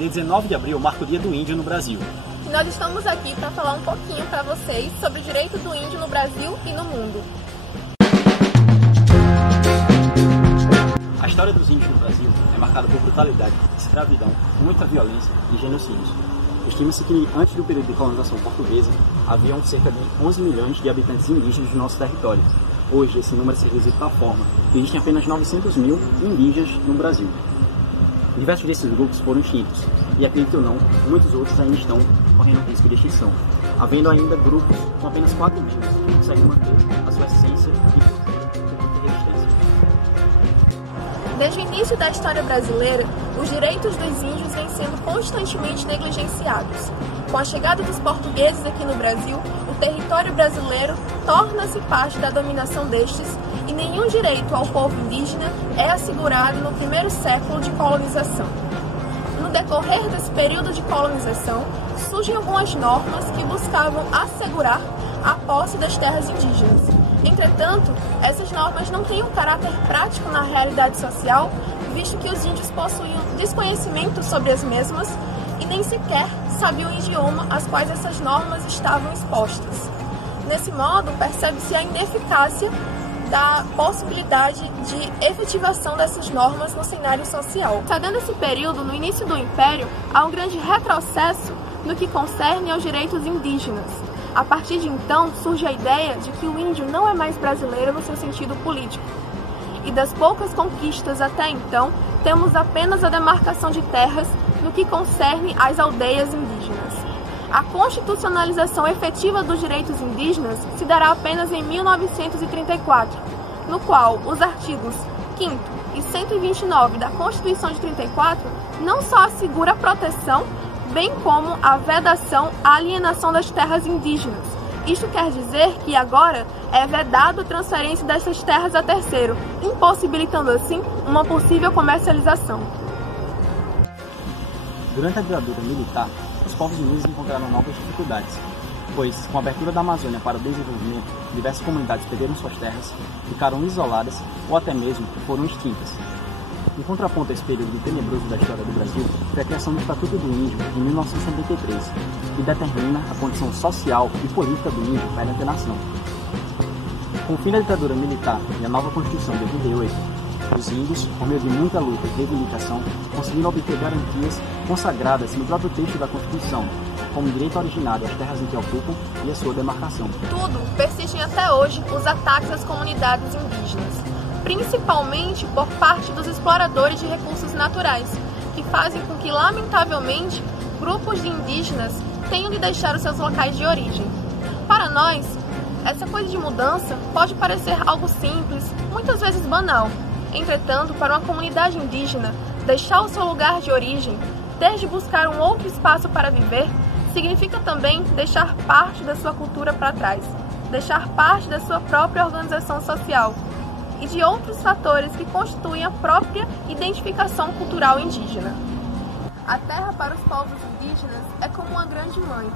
dia 19 de abril marca o Dia do Índio no Brasil. E nós estamos aqui para falar um pouquinho para vocês sobre o direito do índio no Brasil e no mundo. A história dos índios no Brasil é marcada por brutalidade, escravidão, muita violência e genocídios. Estima-se que antes do período de colonização portuguesa, haviam cerca de 11 milhões de habitantes indígenas no nosso território. Hoje, esse número se reduziu de tal forma que existem apenas 900 mil indígenas no Brasil. Diversos desses grupos foram extintos, e acredito ou não, muitos outros ainda estão correndo risco de extinção, havendo ainda grupos com apenas 4 membros que conseguem manter a sua essência e resistência. Desde o início da história brasileira, os direitos dos índios vêm sendo constantemente negligenciados. Com a chegada dos portugueses aqui no Brasil, o território brasileiro torna-se parte da dominação destes e nenhum direito ao povo indígena é assegurado no primeiro século de colonização. No decorrer desse período de colonização, surgem algumas normas que buscavam assegurar a posse das terras indígenas. Entretanto, essas normas não têm um caráter prático na realidade social, visto que os índios possuíam desconhecimento sobre as mesmas e nem sequer sabiam o idioma às quais essas normas estavam expostas. Nesse modo, percebe-se a ineficácia da possibilidade de efetivação dessas normas no cenário social. Chegando esse período, no início do Império, há um grande retrocesso no que concerne aos direitos indígenas. A partir de então, surge a ideia de que o índio não é mais brasileiro no seu sentido político. E das poucas conquistas até então, temos apenas a demarcação de terras no que concerne às aldeias indígenas. A constitucionalização efetiva dos direitos indígenas se dará apenas em 1934, no qual os artigos 5º e 129 da Constituição de 34 não só assegura a proteção, bem como a vedação à alienação das terras indígenas. Isto quer dizer que agora é vedado a transferência dessas terras a terceiro, impossibilitando assim uma possível comercialização. Durante a ditadura militar, os povos indígenas encontraram novas dificuldades, pois, com a abertura da Amazônia para o desenvolvimento, diversas comunidades perderam suas terras, ficaram isoladas ou até mesmo foram extintas. Em contraponto a esse período tenebroso da história do Brasil, foi a criação do Estatuto do Índio em 1973, que determina a condição social e política do índio perante a nação. Com o fim da ditadura militar e a nova Constituição de 88, os índios, por meio de muita luta e reivindicação, conseguiram obter garantias consagradas no próprio texto da Constituição, como direito originário às terras em que ocupam e a sua demarcação. Tudo persistem até hoje os ataques às comunidades indígenas, principalmente por parte dos exploradores de recursos naturais, que fazem com que, lamentavelmente, grupos de indígenas tenham de deixar os seus locais de origem. Para nós, essa coisa de mudança pode parecer algo simples, muitas vezes banal. Entretanto, para uma comunidade indígena, deixar o seu lugar de origem, ter de buscar um outro espaço para viver, significa também deixar parte da sua cultura para trás, deixar parte da sua própria organização social e de outros fatores que constituem a própria identificação cultural indígena. A terra para os povos indígenas é como uma grande mãe,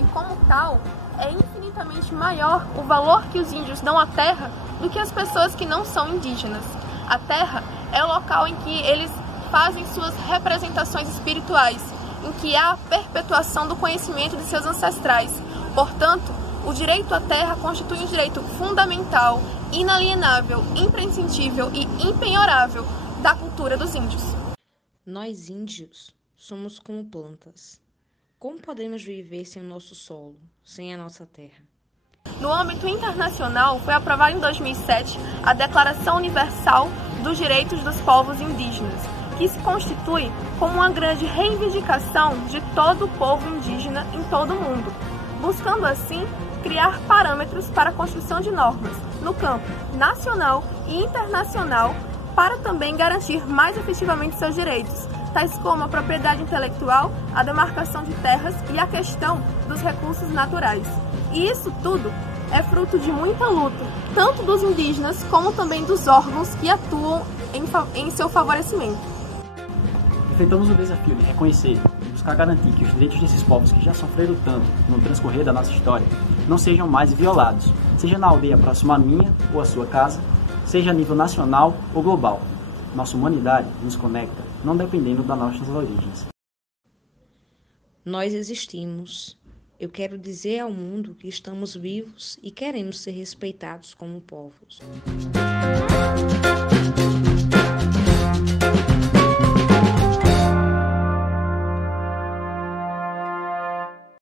e como tal, é infinitamente maior o valor que os índios dão à terra do que as pessoas que não são indígenas. A terra é o local em que eles fazem suas representações espirituais, em que há a perpetuação do conhecimento de seus ancestrais. Portanto, o direito à terra constitui um direito fundamental, inalienável, imprescindível e impenhorável da cultura dos índios. Nós, índios, somos como plantas. Como podemos viver sem o nosso solo, sem a nossa terra? No âmbito internacional, foi aprovada em 2007 a Declaração Universal dos Direitos dos Povos Indígenas, que se constitui como uma grande reivindicação de todo o povo indígena em todo o mundo, buscando assim criar parâmetros para a construção de normas no campo nacional e internacional para também garantir mais efetivamente seus direitos, tais como a propriedade intelectual, a demarcação de terras e a questão dos recursos naturais. E isso tudo é fruto de muita luta, tanto dos indígenas como também dos órgãos que atuam em seu favorecimento. Enfrentamos o desafio de reconhecer e buscar garantir que os direitos desses povos que já sofreram tanto no transcorrer da nossa história não sejam mais violados, seja na aldeia próxima à minha ou à sua casa, seja a nível nacional ou global. Nossa humanidade nos conecta, não dependendo das nossas origens. Nós existimos. Eu quero dizer ao mundo que estamos vivos e queremos ser respeitados como povos.